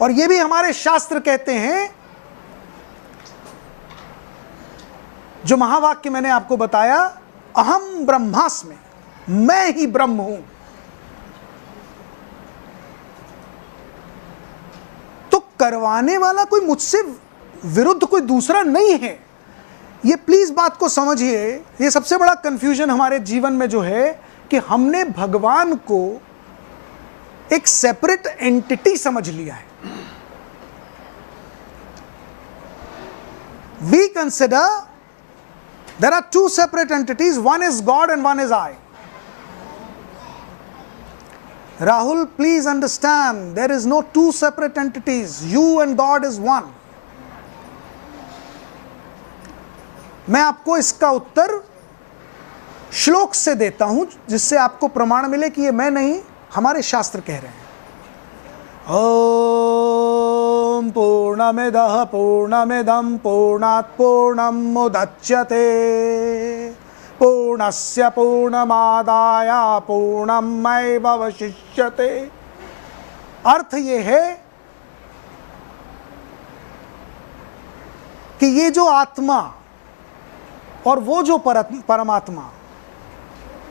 और ये भी हमारे शास्त्र कहते हैं, जो महावाक्य मैंने आपको बताया, अहम ब्रह्मास्मि, मैं ही ब्रह्म हूं। तो करवाने वाला कोई मुझसे विरुद्ध कोई दूसरा नहीं है। ये प्लीज बात को समझिए। ये सबसे बड़ा कंफ्यूजन हमारे जीवन में जो है कि हमने भगवान को एक सेपरेट एंटिटी समझ लिया है। We consider there are two separate entities, one is God and one is I. Rahul, please understand, there is no two separate entities. You and God is one. मैं आपको इसका उत्तर श्लोक से देता हूं, जिससे आपको प्रमाण मिले कि ये मैं नहीं, हमारे शास्त्र कह रहे हैं। ओम पूर्णमिदः पूर्णमिदं पूर्णात् पूर्णमुदच्यते पूर्णस्य पूर्णमादाय पूर्णमेवावशिष्यते। अर्थ ये है कि ये जो आत्मा और वो जो परमात्मा,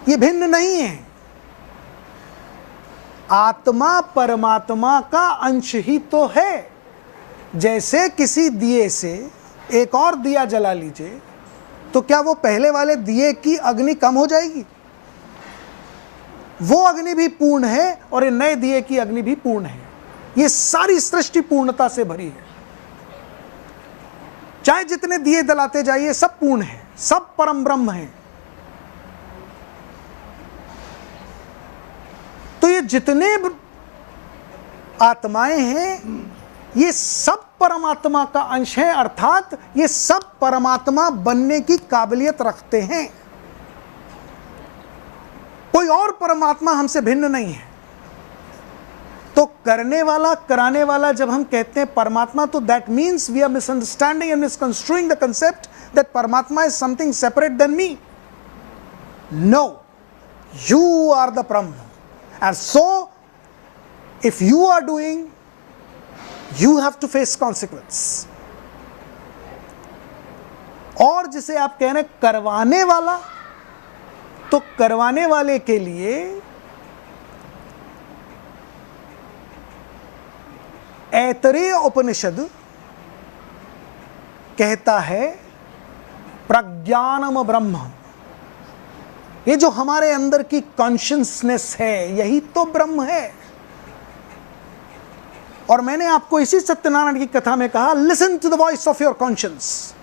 ये भिन्न नहीं है। आत्मा परमात्मा का अंश ही तो है। जैसे किसी दिए से एक और दिया जला लीजिए, तो क्या वो पहले वाले दिए की अग्नि कम हो जाएगी? वो अग्नि भी पूर्ण है और ये नए दिए की अग्नि भी पूर्ण है। ये सारी सृष्टि पूर्णता से भरी है। चाहे जितने दिए जलाते जाइए, सब पूर्ण है, सब परम ब्रह्म है। तो ये जितने आत्माएं हैं, ये सब परमात्मा का अंश है, अर्थात ये सब परमात्मा बनने की काबिलियत रखते हैं। कोई और परमात्मा हमसे भिन्न नहीं है। तो करने वाला, कराने वाला जब हम कहते हैं परमात्मा, तो that means we are misunderstanding and misconstruing the concept that परमात्मा is something separate then me. No, you are the Brahma. And so, if you are doing, you have to face consequence. और जिसे आप कह रहे हैं करवाने वाला, तो करवाने वाले के लिए ऐतरेय उपनिषद कहता है प्रज्ञानम ब्रह्म। ये जो हमारे अंदर की कॉन्शियसनेस है, यही तो ब्रह्म है। और मैंने आपको इसी सत्यनारायण की कथा में कहा, listen to the voice of your conscience.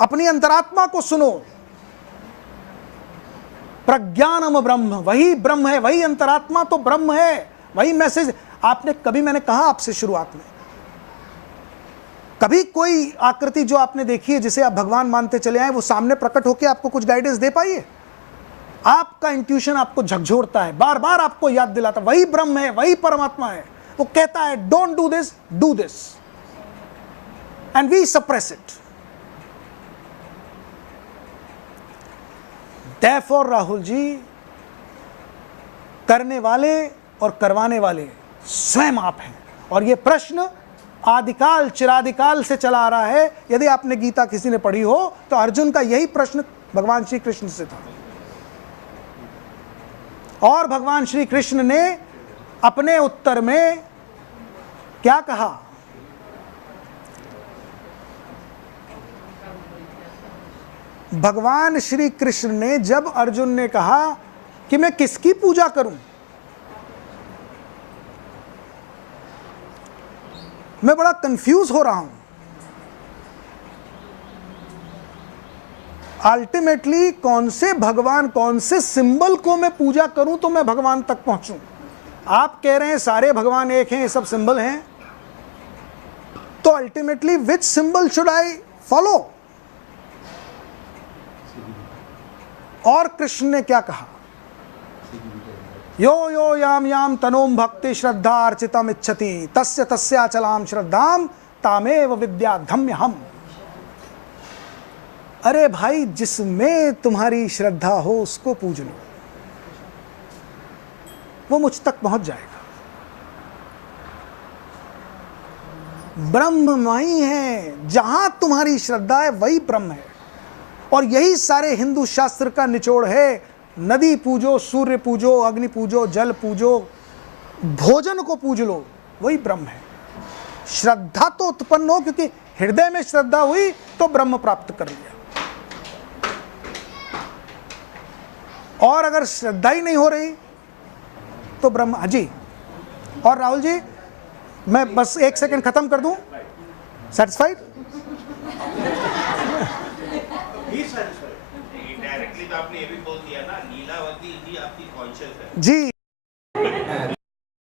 अपनी अंतरात्मा को सुनो। प्रज्ञानम ब्रह्म, वही ब्रह्म है, वही अंतरात्मा तो ब्रह्म है, वही मैसेज। आपने कभी, मैंने कहा आपसे शुरुआत में, कभी कोई आकृति जो आपने देखी है जिसे आप भगवान मानते चले आए, वो सामने प्रकट होकर आपको कुछ गाइडेंस दे पाई है? आपका इंट्यूशन आपको झकझोरता है, बार बार आपको याद दिलाता, वही ब्रह्म है, वही परमात्मा है। वो कहता है don't do this, do this, and we suppress it. Therefore, Rahul ji, करने वाले और करवाने वाले स्वयं आप हैं। और ये प्रश्न आदिकाल चिरादिकाल से चला आ रहा है। यदि आपने गीता किसी ने पढ़ी हो तो अर्जुन का यही प्रश्न भगवान श्री कृष्ण से था, और भगवान श्री कृष्ण ने अपने उत्तर में क्या कहा? भगवान श्री कृष्ण ने, जब अर्जुन ने कहा कि मैं किसकी पूजा करूं, मैं बड़ा कंफ्यूज हो रहा हूं। अल्टीमेटली कौन से भगवान, कौन से सिंबल को मैं पूजा करूं तो मैं भगवान तक पहुंचूं? आप कह रहे हैं सारे भगवान एक हैं, ये सब सिंबल हैं, तो ultimately which symbol should I follow? और कृष्ण ने क्या कहा? यो यो याम याम तनोम भक्ति श्रद्धा अर्चितम इच्छति तस्य तस्याचलाम श्रद्धाम तामेव विद्याधम्य हम। अरे भाई, जिसमें तुम्हारी श्रद्धा हो उसको पूज लो, वो मुझ तक पहुंच जाएगा। ब्रह्ममयी है, जहां तुम्हारी श्रद्धा है वही ब्रह्म है। और यही सारे हिंदू शास्त्र का निचोड़ है। नदी पूजो, सूर्य पूजो, अग्नि पूजो, जल पूजो, भोजन को पूज लो, वही ब्रह्म है। श्रद्धा तो उत्पन्न हो, क्योंकि हृदय में श्रद्धा हुई तो ब्रह्म प्राप्त कर लिया। और अगर श्रद्धा ही नहीं हो रही तो ब्रह्म। जी, और राहुल जी, मैं बस 1 सेकंड खत्म कर दूं। सेटिस्फाइड? डायरेक्टली तो आपने ये भी बोल दिया ना, लीलावती जी आपकी कॉन्शियस है। जी,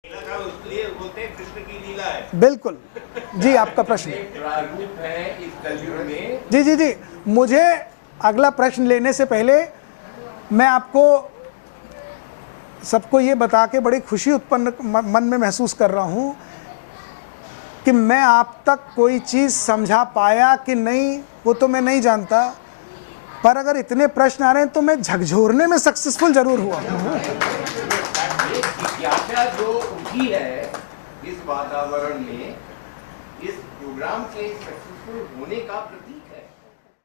लीला का इसलिए बोलते हैं कृष्ण की लीला है। बिल्कुल। जी, आपका प्रश्न। प्रारूप है इस कलयुग में। जी जी जी, मुझे अगला प्रश्न लेने से पहले मैं आपको सबको ये बता के बड़ी खुशी उत्पन्न मन में महसूस कर रहा हूँ कि मैं आप तक कोई चीज़ समझा पाया कि नहीं, वो तो मैं नहीं जानता, पर अगर इतने प्रश्न आ रहे हैं तो मैं झकझोरने में सक्सेसफुल जरूर हुआ। जिज्ञासा जो उठी है इस वातावरण में, इस प्रोग्राम के सक्सेसफुल होने का